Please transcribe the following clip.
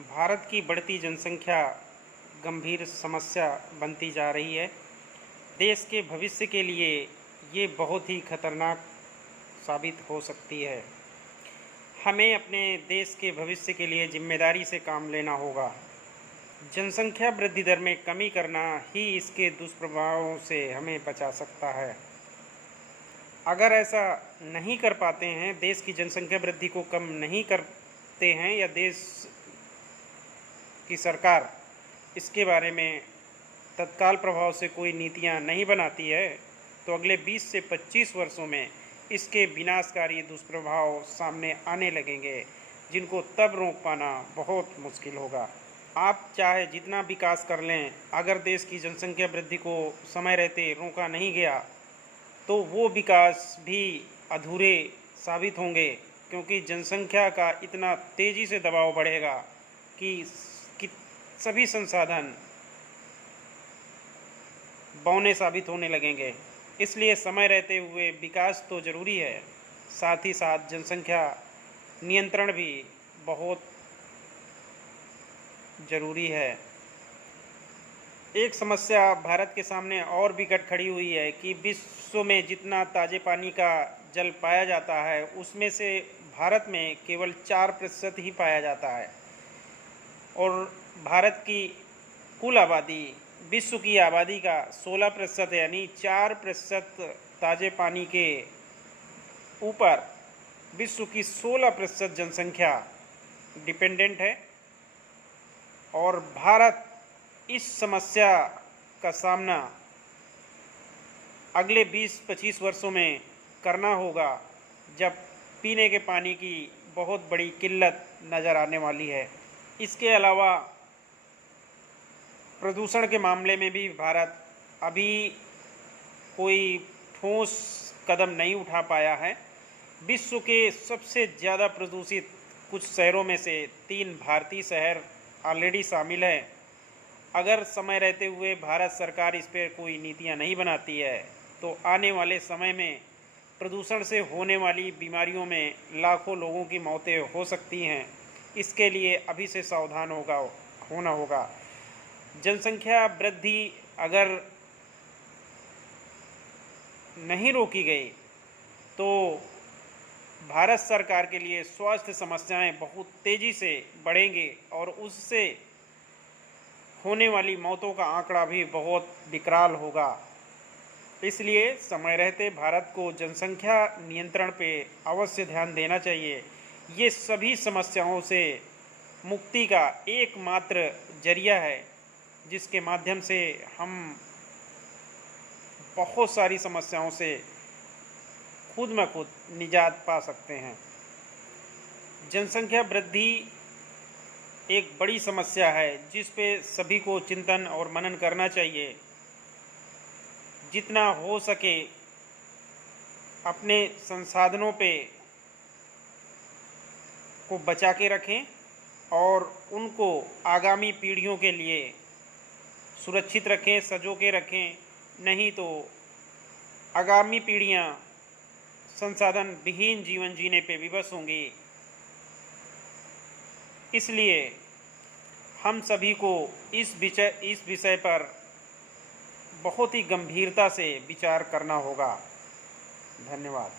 भारत की बढ़ती जनसंख्या गंभीर समस्या बनती जा रही है। देश के भविष्य के लिए ये बहुत ही खतरनाक साबित हो सकती है। हमें अपने देश के भविष्य के लिए जिम्मेदारी से काम लेना होगा। जनसंख्या वृद्धि दर में कमी करना ही इसके दुष्प्रभावों से हमें बचा सकता है। अगर ऐसा नहीं कर पाते हैं, देश की जनसंख्या वृद्धि को कम नहीं करते हैं या देश की सरकार इसके बारे में तत्काल प्रभाव से कोई नीतियां नहीं बनाती है, तो अगले 20 से 25 वर्षों में इसके विनाशकारी दुष्प्रभाव सामने आने लगेंगे, जिनको तब रोक पाना बहुत मुश्किल होगा। आप चाहे जितना विकास कर लें, अगर देश की जनसंख्या वृद्धि को समय रहते रोका नहीं गया तो वो विकास भी अधूरे साबित होंगे, क्योंकि जनसंख्या का इतना तेज़ी से दबाव बढ़ेगा कि सभी संसाधन बौने साबित होने लगेंगे। इसलिए समय रहते हुए विकास तो ज़रूरी है, साथ ही साथ जनसंख्या नियंत्रण भी बहुत ज़रूरी है। एक समस्या भारत के सामने और विकट खड़ी हुई है कि विश्व में जितना ताज़े पानी का जल पाया जाता है, उसमें से भारत में केवल 4% ही पाया जाता है, और भारत की कुल आबादी विश्व की आबादी का 16% है, यानी 4% ताज़े पानी के ऊपर विश्व की 16% जनसंख्या डिपेंडेंट है। और भारत इस समस्या का सामना अगले 20-25 वर्षों में करना होगा, जब पीने के पानी की बहुत बड़ी किल्लत नज़र आने वाली है। इसके अलावा प्रदूषण के मामले में भी भारत अभी कोई ठोस कदम नहीं उठा पाया है। विश्व के सबसे ज़्यादा प्रदूषित कुछ शहरों में से 3 भारतीय शहर ऑलरेडी शामिल हैं। अगर समय रहते हुए भारत सरकार इस पर कोई नीतियां नहीं बनाती है, तो आने वाले समय में प्रदूषण से होने वाली बीमारियों में लाखों लोगों की मौतें हो सकती हैं। इसके लिए अभी से सावधान होना होगा। जनसंख्या वृद्धि अगर नहीं रोकी गई तो भारत सरकार के लिए स्वास्थ्य समस्याएं बहुत तेज़ी से बढ़ेंगी, और उससे होने वाली मौतों का आंकड़ा भी बहुत विकराल होगा। इसलिए समय रहते भारत को जनसंख्या नियंत्रण पे अवश्य ध्यान देना चाहिए। ये सभी समस्याओं से मुक्ति का एकमात्र जरिया है, जिसके माध्यम से हम बहुत सारी समस्याओं से खुद में खुद निजात पा सकते हैं। जनसंख्या वृद्धि एक बड़ी समस्या है, जिस पे सभी को चिंतन और मनन करना चाहिए। जितना हो सके अपने संसाधनों पे को बचा के रखें और उनको आगामी पीढ़ियों के लिए सुरक्षित रखें, सजो के रखें। नहीं तो आगामी पीढ़ियां संसाधन विहीन जीवन जीने पे विवश होंगी। इसलिए हम सभी को इस विषय पर बहुत ही गंभीरता से विचार करना होगा। धन्यवाद।